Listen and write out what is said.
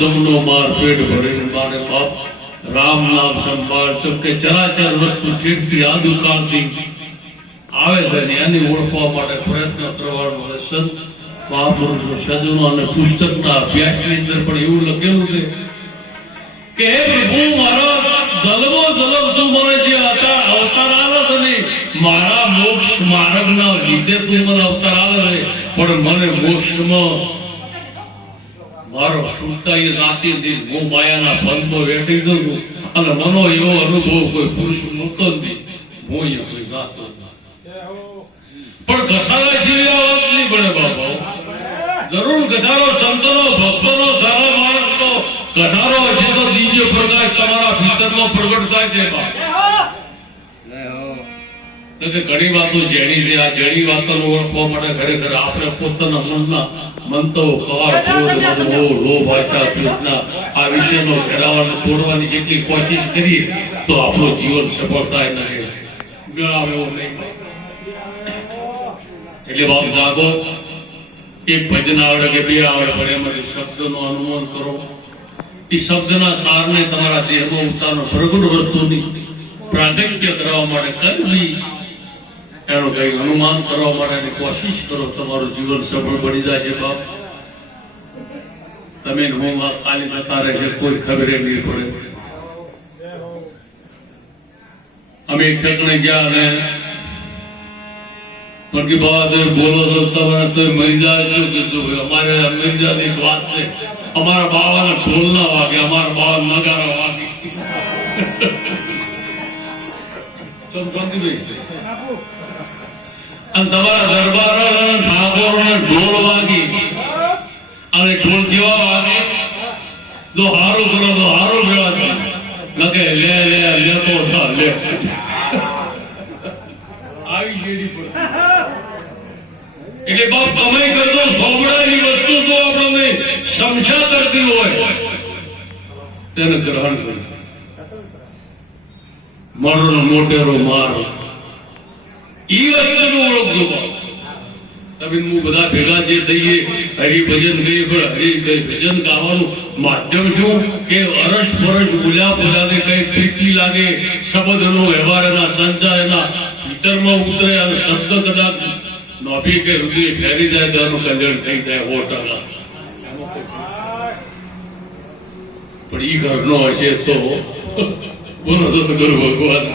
જમનો માર પેટ ભરીને મારે બાપ રામ નામ સંભાળ ચમકે ચરાચર વસ્તુ ચીડથી આદુકાળથી આવે છે ને એની ઓળખવા માટે પ્રયત્ન કરવાનો છે. સંત મહાપુરુષો સજ્જનો અને પુસ્તકના અભ્યાસની અંદર પણ એવું લખેલું છે કે હે પ્રભુ મારા જલમો જલમ તું મને જે અવતાર આલે છે ને મારા મોક્ષ માર્ગના લીધે તું મને અવતાર આલે છે, પણ મને મોક્ષમાં મારો સુખતાઈ જાતિ દિલ હું માયાના ફંદમાં વેઠી દઉં છું અને મનો એવો અનુભવ કોઈ પુરુષ મૂકતો નથી, હું અહીંયા કોઈ જાતો પણ ઘસારા જેવી આ વાત નહીં પડે બાબા. જરૂર ઘસારો સંતનો ભક્તોનો સારા માણસનો ઘસારો હશે તો દિવ્ય પ્રકાશ તમારા ભીતરમાં પ્રગટ થાય છે બાબા. ઘણી વાતો જેણી છે. આ જેણી વાતોને ઓળખવા માટે ખરેખર આપણે પોતાના મનના મંતો કવાર ક્રોધ મોહ લોભ આશા તૃષ્ણા આ વિષયનો ઘેરાવાને તોડવાની જેટલી કોશિશ કરીએ તો આપણું જીવન સફળ થાય નહીં, મેળાવે એવું નહીં. એટલે બાપ જાગો. એક ભજન આવડે કે બે આવડે પણ એમાંથી શબ્દનો અનુમાન કરો. એ શબ્દના સારને તમારા દેહમાં ઉતારનો પ્રગટ વસ્તુની પ્રાગટ્ય કરવા માટે કરવી, એનું કઈ અનુમાન કરવા માટેની કોશિશ કરો. તમારું જીવન સફળ બની જશે બાપ. તમે હું કાલે જતા રહેશે કોઈ ખબર નહીં પડે. અમે એક ઠેકણે ગયા અને મરકી બાબા બોલો તો તમારે તો મરી જાય શું કીધું. અમારે અમીરજાની એક વાત છે, અમારા બાવાને ઢોલ ના વાગે, અમારા બાવા નગારા વાગે. અને તમારા દરબાર ઠાકોર ને ઢોલ વાગી અને ઢોલ જેવા વાગે તો હારું કરો તો હારું મેળવા નકે લે લે લેતો સા લે આવી ગયેલી પડે. એટલે બાપ કમાઈ કરતો સોગડાની વસ્તુ તો આપણને સમસ્યા કરતી હોય તેને ગ્રહણ કરે. મરનો મોટેરો મારો ઈ વસ્તુનું ઓળખજો બાપ. તમે હું બધા ભેગા જે થઈએ હરિભજન કહીએ પણ હરિભજન ગાવાનું માધ્યમ શું કે અરસ પરસ બોલ્યા બોલ્યાને કઈ પ્રીતિ લાગે, શબ્દનો વ્યવહાર એના સંચાર એના ભીતરમાં ઉતરે અને શબ્દ કદાચ નોભી કે હૃદય ફેરી જાય તો એનું કલ્યાણ થઈ જાય 100%. પણ ઈ ઘરનો હશે તો બોલો તો ગુરુ ભગવાન